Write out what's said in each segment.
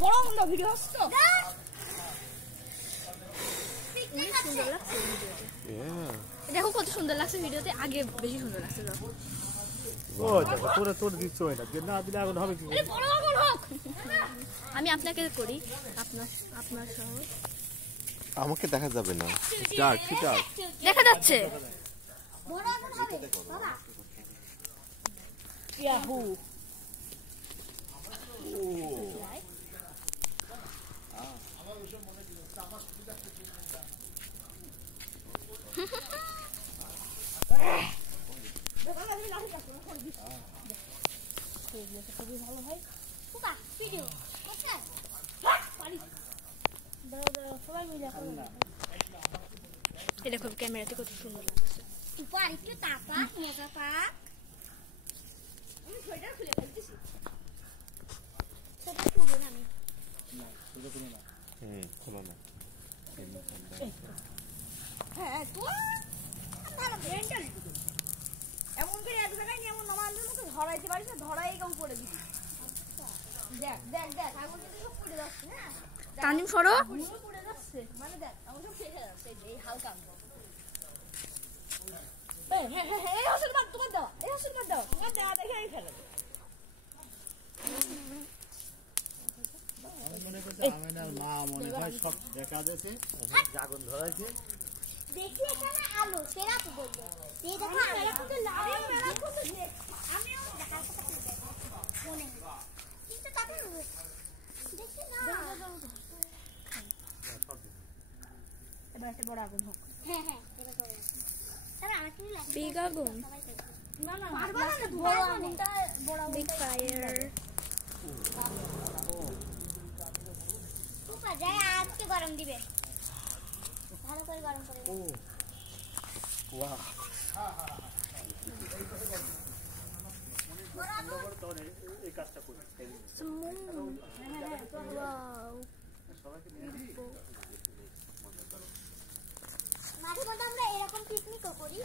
বড় বড় ভিডিও হচ্ছে দেখো কত সুন্দর লাগছে ভিডিওতে আগে বেশি সুন্দর লাগছে আমি আপনাকে করি আপনার সহ আমাকে দেখা যাবে না দেখা যাচ্ছে ইয়াহু খুবই ভালো হয় এটা খুব ক্যামেরাতে কত সুন্দর লাগছে এমন করে এক জায়গায় নিয়ে এমন নমানদের মতো ধরাইতে পারিস না ধরাই কেউ করে দিবি দেখ দেখ দেখ আগুন যদি সব পুড়ে যাচ্ছে না তানিম সরো পুড়ে যাচ্ছে মানে দেখ আমার সব ফেটে যাচ্ছে এই হালকা এই হাসির মার তোমার দাও এই হাসির মার দাও তোমার দেয়া দেখে এই ফেলে মনে করছে আমিনার মা মনে হয় সব দেখা যাচ্ছে আগুন ধরাইছে দেখি এখানে আলো সেরা তো বলবো এই দেখো মেলা কিন্তু লাল মেলা কিন্তু আমিও দেখা মনে কিন্তু তাতে দেখি না এবার একটা বড় আগুন হোক হ্যাঁ হ্যাঁ এবার করে তাহলে আর কি লাগে বিগ আগুন না না বড় আগুনটা বড় বিগ ফায়ার উপা যায় আজকে গরম দিবে ভালো করে গরম করে ও ওয়াও এই কাজটা করি মাঝে মধ্যে আমরা এরকম পিকনিকও করি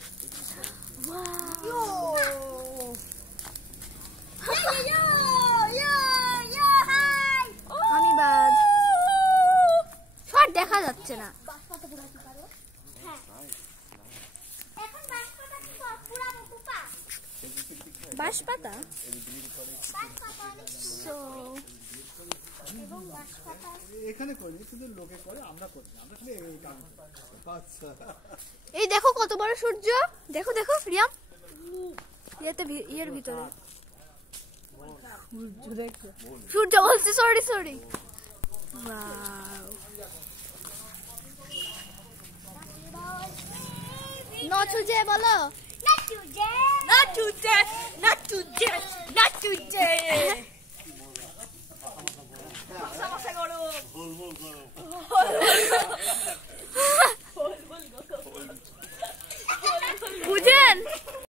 আমি বাজ শট দেখা যাচ্ছে না বাঁশপাতা পুরাতে পারো হ্যাঁ এখন বাঁশপাতা কি পুরাবো পুপা বাঁশপাতা সো এবং বাঁশপাতা এখানে করি শুধু লোকে করে আমরা করি আমরা শুধু এই কাজ আচ্ছা এই দেখো কত বড় সূর্য দেখো দেখো রিয়াম ইয়ের ভিতরে সূর্য বলছি sorry sorry wow not today বলো not today not today not today মাসা মাসা করো বল বল করো